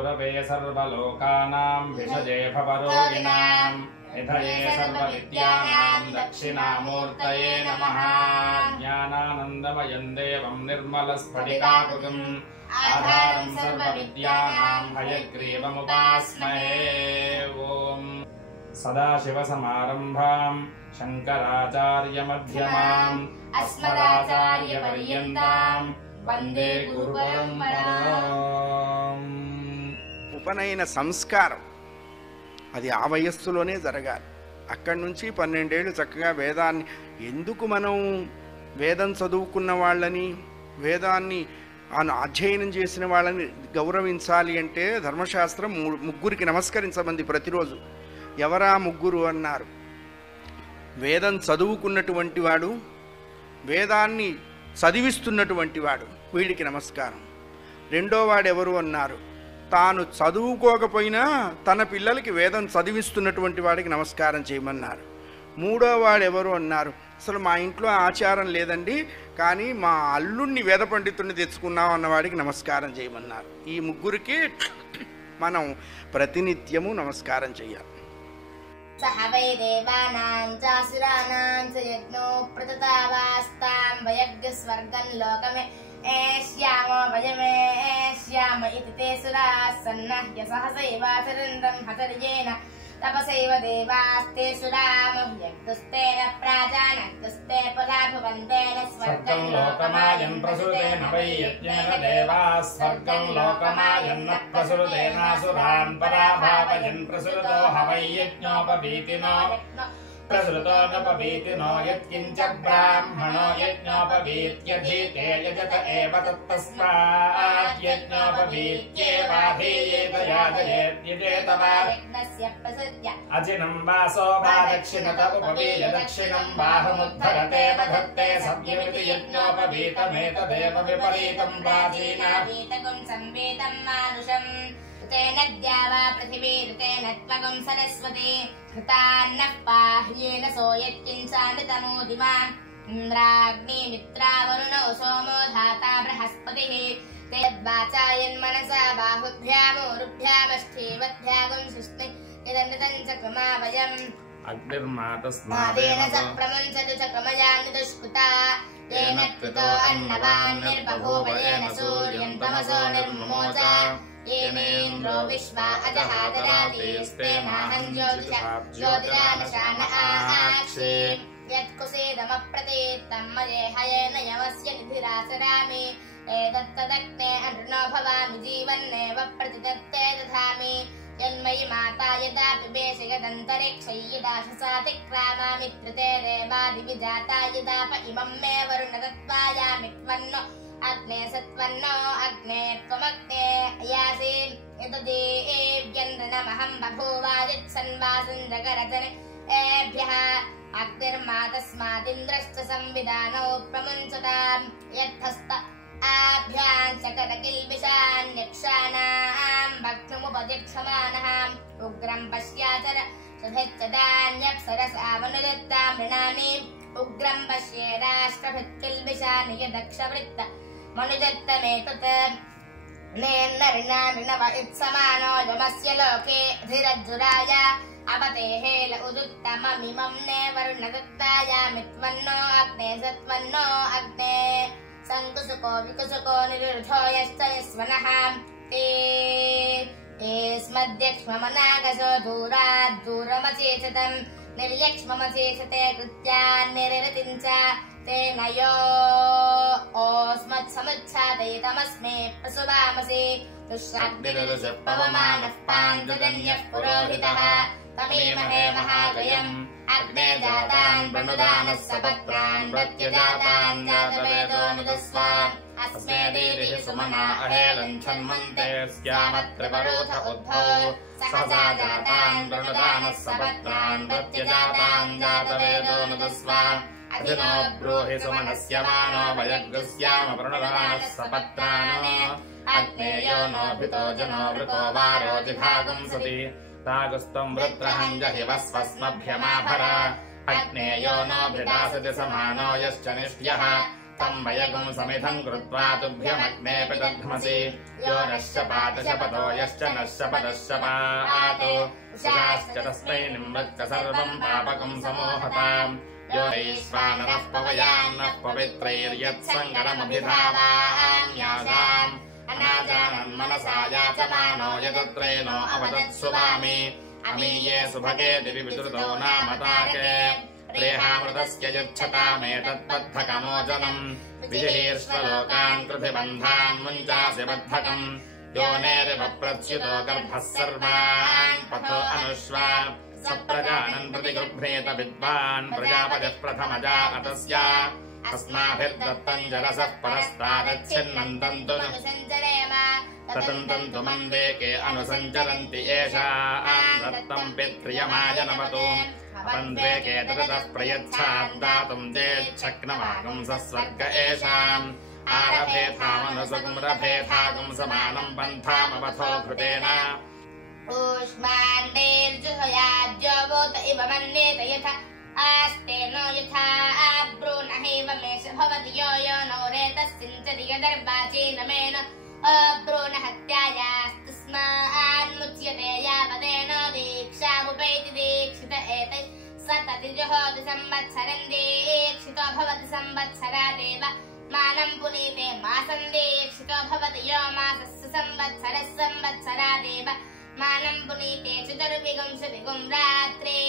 गुरवे सर्वलोकानां विषजे भवरोगिणां निधये सर्वविद्यानां दक्षिणामूर्तये नमः। ज्ञानानन्दमयं देवं निर्मलस्फटिकाकृतिम् आधारं सर्वविद्यानां हयग्रीवमुपास्महे। ॐ सदाशिवसमारम्भां शङ्कराचार्यमध्यमाम् अस्मदाचार्यपर्यन्तां वन्दे गुरुपरम्पराम्। ఉపనయన సంస్కారం అది ఆ వయస్సులోనే జరగాలి. అక్కడి నుంచి 12 ఏళ్ళు చక్కగా వేదాన్ని, ఎందుకు మనం వేదం చదువుకున్న వాళ్ళని, వేదాన్ని అధ్యయనం చేసిన వాళ్ళని గౌరవించాలి అంటే ధర్మశాస్త్రం ముగ్గురికి నమస్కరించమంది ప్రతిరోజు. ఎవరా ముగ్గురు అన్నారు? వేదం చదువుకున్నటువంటి వాడు, వేదాన్ని చదివిస్తున్నటువంటి వాడు, వీడికి నమస్కారం. రెండో వాడు ఎవరు అన్నారు? తాను చదువుకోకపోయినా తన పిల్లలకి వేదం చదివిస్తున్నటువంటి వాడికి నమస్కారం చేయమన్నారు. మూడో వాడు ఎవరు అన్నారు? అసలు మా ఇంట్లో ఆచారం లేదండి, కానీ మా అల్లుణ్ణి వేద పండితుడిని తెచ్చుకున్నాం అన్నవాడికి నమస్కారం చేయమన్నారు. ఈ ముగ్గురికి మనం ప్రతినిత్యము నమస్కారం చేయాలి. సహ వై దేవానాం చాసురానాం చ యజ్ఞో ప్రతతావాస్తాం వయజ్ఞ స్వర్గం లోకమే ఏష్యామో వయమేష్యామ ఇతి తే సురాः సన్నహ్య సహసైవాచరందం హతర్యేన తపసైవ దేవాస్తే సురామహ్యగ్స్తుస్తేన ప్రాజానగ్స్తుస్తే పురా భువంతేన స్వర్గం లోకమాయం ప్రసురుతేన వై యజ్ఞేన దేవాः స్వర్గం లోకమాయం న ప్రసురుతేనాసురాన్ పరాభావయన్ ప్రసురుతో హవై యజ్ఞోపవీతినో ప్రసురుతో నపవీతినో యత్కించ బ్రాహ్మణో యజ్ఞోపవీత్యధీతే యజత ఏవ తత్తస్మాత్ యజ్ఞోపవీత్యేవాధీయేత యాజయేత్యజేతవా అజినం వాసో వా దక్షిణత ఉపవీయ దక్షిణం బాహుముద్ధరతే వధత్తే సవ్యమితి యజ్ఞోపవీతమేతదేవ విపరీతం ప్రాచీనావీతకం సంవేతం మానుషం ऋतेन द्यावा पृथिवी ऋतेन त्वगं सरस्वती घृतान्नः पाह्येन सोयत्किञ्चामृतमोदिमाम् इन्द्राग्नि मित्रावरुणो सोमो धाता बृहस्पतिः ते वाचायन्मनसा बाहुभ्यामूरुभ्यामष्ठीवद्भ्यागं सृष्टि निदन्तं च क्रमावयम् अग्निर्मातस्मादेन च प्रमुञ्चतु च क्रमयानि दुष्कृता येन त्रितो अन्नवान् निर्बभूवयेन सूर्यं तमसो निर्मुमोच येनेन्द्रो विश्वा अजहादरातीस्ते माहं ज्योतिरामशान आक्षे यत्कुसेदमप्रतीत्तं मये हयेन यमस्य निधिरासरामि एतत्तदग्ने अनृणो भवामि जीवन्नेव प्रतिदत्ते दधामि यन्मयि माता यदा पिबेशि यदन्तरिक्षै यदा शसातिक्रामामि त्रिते देवादिविजाता यदाप इमं मे वरुण दत्त्वायामि त्वन्नो अग्ने सत्वन्नो अग्ने त्वमग्ने अयासि यतदेव्यन्नमहं बभूवादित्सन्वासं जगरजनेभ्यः अग्निर्मातस्मादिन्द्रश्च संविधानौ प्रमुञ्चताम् यद्धस्त आभ्यां सकलकिल्बिषान्यक्षाणां भक्ष्यमुपदिक्षमानः उग्रं पश्याचर सुधच्चदान्यप्सरसावनुदत्तां मृणानि उग्रं पश्ये राष्ट्रभृत्किल्बिषानि यदक्षवृत्त मनुदत्तमेतत् नेन्नरिणानिनव इत्समानो यमस्य लोके धीरज्जुराय अवतेहेल उदुत्तममिमं ने वरुणदत्तायामि त्वन्नो अग्ने सत्वन्नो अग्ने संकुसुको विकुसुको निरुद्धो यश्च यस्वनः ते स्मद्यक्ष्ममनागसो दूरात् दूरमचेचतम् निर्यक्ष्ममचेचते कृत्यान्निरतिञ्च तेन यो ओस्मत्समुच्छादयितमस्मे प्रसुवामसि तुष्याग्निरुजपवमानः पाञ्चजन्यः पुरोहितः तमीमहे महागयम् अग्ने जातान् प्रणुदानः सपत्नान् प्रत्यजातान् जातवेदोऽनुदस्व अस्मे दीर्घ सुमना अहेलं छन्मन्ते स्यामत्र परोथ उद्भौ सहसा जातान् प्रणुदानः सपत्नान् प्रत्यजातान् जातवेदोऽनुदस्व अधिनो ब्रूहि सुमनस्य मानो वयग्रस्याम प्रणुदानः सपत्नान् अग्नेयो नोभितो जनो वृको वारो जिभागं सति तागस्तं वृत्रहं जहि वस्वस्मभ्यमाभर अग्नेयो नोभिदासति समानो यश्च निष्ठ्यः तम् वयगुं समिधम् कृत्वा तुभ्यमग्नेऽपि दध्मसि यो नः शपात शपथो यश्च नः शपथः शपातो उषाश्च तस्मै निमृत्य सर्वम् पापकम् समोहताम् यो वैश्वानरः पवयान्नः पवित्रैर्यत्सङ्गरमभिधावाम्यासाम् अनाजानन्मनसा याचमानो यदत्रेनो अवदत्सुवामि अमीये सुभगे दिवि विदृतो नामताके प्रेहामृतस्य यच्छतामेतद्बद्धकमोचनम् विजहीर्ष्वलोकान् कृतिबन्धान् मुञ्चासि बद्धकम् योनेरिव प्रच्युतो गर्भः सर्वान् पथो अनुष्वा सप्रजानन् प्रतिगृह्णेत विद्वान् प्रजापतिः प्रथमजा अतस्य अस्माभिर्दत्तम् जलसः परस्तादच्छिन्नम् ततन्तन्तु मन्देके अनुसञ्चरन्ति येषाम् दत्तम् पित्र्यमाजनपतु अपन्द्वेके ततः प्रयच्छाद्दातुम् चेच्छक्नमागुम् स स्वर्ग एषाम् आरभेथामनुसुगुम् रभेथागुम् समानम् पन्थामवथो घृतेन ऊष्माण्डेर्जुहयाद्योबोत इव मन्येत यथा आस्ते नो यथा अब्रूनहैव मेष भवति यो यो नो रेतस्सिञ्चति यदर्वाचीनमेन अब्रूनहत्यायास्तस्मान्मुच्यते यावदेन दीक्षामुपैति दीक्षित एतैः सतति जुहोति संवत्सरम् दीक्षितो भवति संवत्सरादेव मानम् पुनीते मासम् दीक्षितो भवति यो मासस्य संवत्सरः संवत्सरादेव मानम् पुनीते चतुर्विंशतिगुम् रात्रे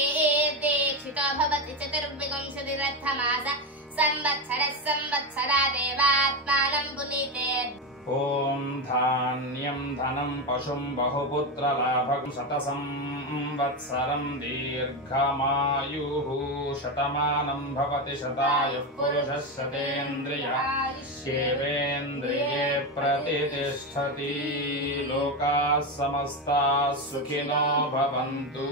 दीक्षितो भवति चतुर्विंशतिरर्थमास संवत्सरः संवत्सरादेवात्मानम् पुनीते ॐ धान्यम् धनम् पशुम् बहुपुत्रलाभम् शतसंवत्सरम् दीर्घमायुः शतमानम् भवति शतायुः पुरुषः शतेन्द्रियेन्द्रिये प्रतिष्ठति लोकाः समस्ताः सुखिनो भवन्तु।